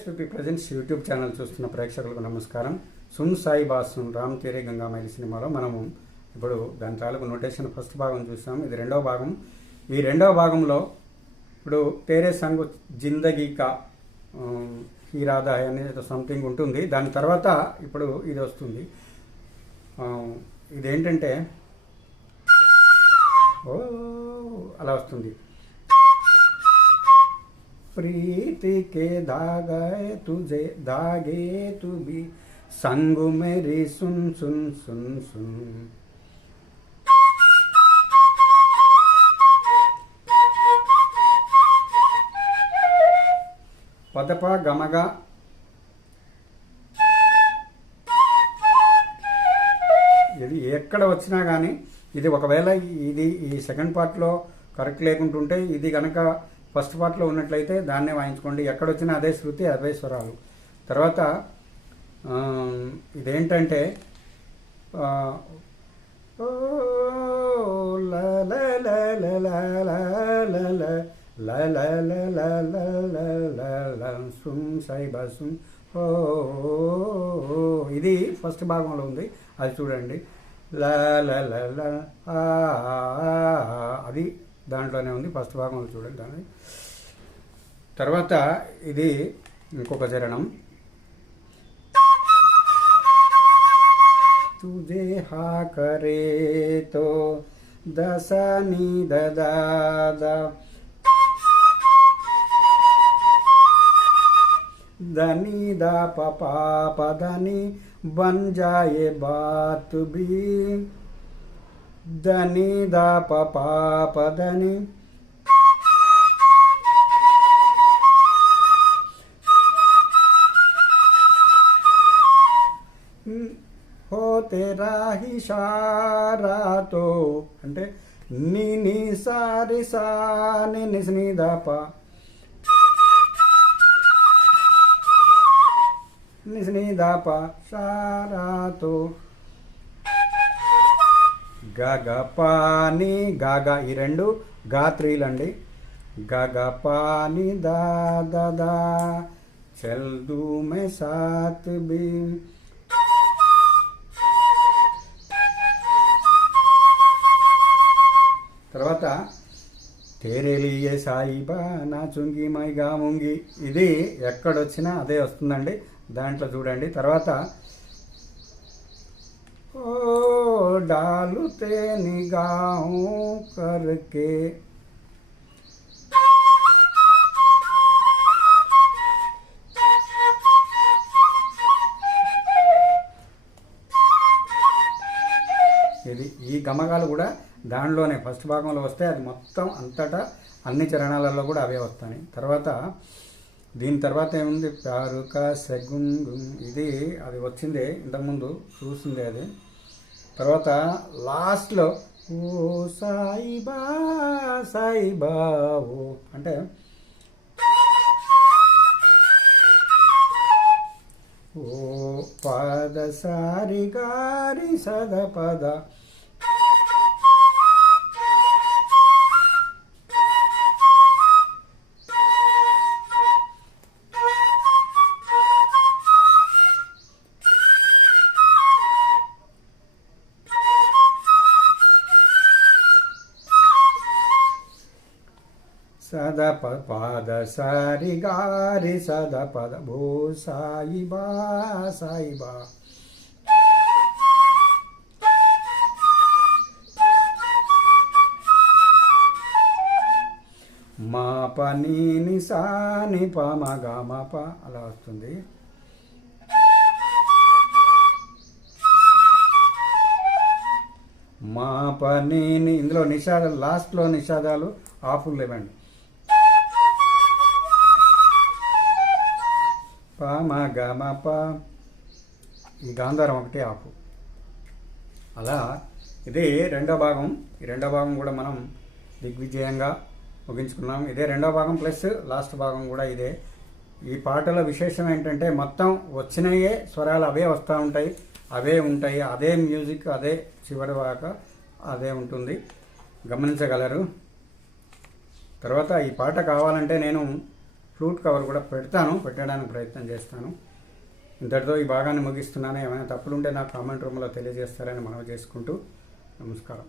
కేఎస్పీపీ presents YouTube channel చూస్తున్న ప్రేక్షకులకు నమస్కారం. సున్ సాయి బాసున్ రామ్ తేరే గంగామైలి సినిమాలో మనము ఇప్పుడు దాని తాలూకు నోటేషన్ ఫస్ట్ భాగం చూసాం. ఇది రెండవ భాగం. ఈ రెండవ భాగంలో ఇప్పుడు తేరే సంగ్ జిందగీ కా హీరాదా అనేది సంథింగ్ ఉంటుంది. దాని తర్వాత ఇప్పుడు ఇది వస్తుంది. ఇదేంటంటే ఓ అలా వస్తుంది. प्रीति के धागे तुझे धागे तू भी संग मेरी सुन सुन सुन सुन. పదప గమగా ఇది ఎక్కడ వచ్చినా కానీ ఇది ఒకవేళ ఇది ఈ సెకండ్ పార్ట్లో కరెక్ట్ లేకుంటుంటే ఇది కనుక ఫస్ట్ పార్ట్లో ఉన్నట్లయితే దాన్నే వాయించుకోండి. ఎక్కడొచ్చినా అదే శృతి అదే స్వరాలు. తర్వాత ఇదేంటంటే ఇది ఫస్ట్ భాగంలో ఉంది, అది చూడండి. అది దాంట్లోనే ఉంది, ఫస్ట్ భాగంలో చూడండి దాన్ని. తర్వాత ఇది ఇంకొక చరణం. తుజే హా కరే తో దసని దదాదా దని దా పపా పదని బన్ జాయే బాత్ బి దని దా పపా పదని హో తేరా ఇషారా తో అంటే ని ని సారి సా ని ని దా ప ని దా ప షారా తో గగ పాని గాగా ఈ రెండు గాత్రీలండి. గగ పాని దా దా చల్ దూ మే సాత్ బి. తర్వాత తేరే లియే సాయిబా నా చుంగి మై గాముంగి, ఇది ఎక్కడొచ్చినా అదే వస్తుందండి, దాంట్లో చూడండి. తర్వాత ఓ डालते निगाहों करके ఇది ఈ గమకాలు కూడా దానిలోనే ఫస్ట్ భాగంలో వస్తే అది మొత్తం అంతటా అన్ని చరణాలలో కూడా అవే వస్తాయి. తర్వాత దీని తర్వాత ఏముంది, ప్యారుకా సెగుంగు, ఇది అది వచ్చిందే ఇంతకుముందు చూసిందే అది. తర్వాత లాస్ట్లో ఓ సాయిబా సాయిబా ఓ అంటే ఓ పద సారి గారి సద పద సద పద సారి గారి సద పద భూ సాయిబా సాయిబా. మా పని నిసాని పమ గమ ప అలా వస్తుంది. మా పని ఇందులో నిషాదాలు, లాస్ట్లో నిషాదాలు ఆఫుల్ లేవండి. ప మ గ మ ప, ఈ గాంధారం ఒకటి ఆపు. అలా ఇదే రెండో భాగం. ఈ రెండో భాగం కూడా మనం దిగ్విజయంగా ముగించుకున్నాం. ఇదే రెండో భాగం ప్లస్ లాస్ట్ భాగం కూడా ఇదే. ఈ పాటలో విశేషం ఏంటంటే మొత్తం వచ్చినయే స్వరాలు అవే వస్తూ ఉంటాయి, అవే ఉంటాయి, అదే మ్యూజిక్ అదే చివరి దాకా అదే ఉంటుంది, గమనించగలరు. తర్వాత ఈ పాట కావాలంటే నేను ఫ్లూట్ కవర్ కూడా పెట్టడానికి ప్రయత్నం చేస్తాను. ఇంతటితో ఈ భాగాన్ని ముగిస్తున్నాను. ఏమైనా తప్పులుంటే నాకు కామెంట్ రూమ్లో తెలియజేస్తారని మనవి చేసుకుంటూ నమస్కారం.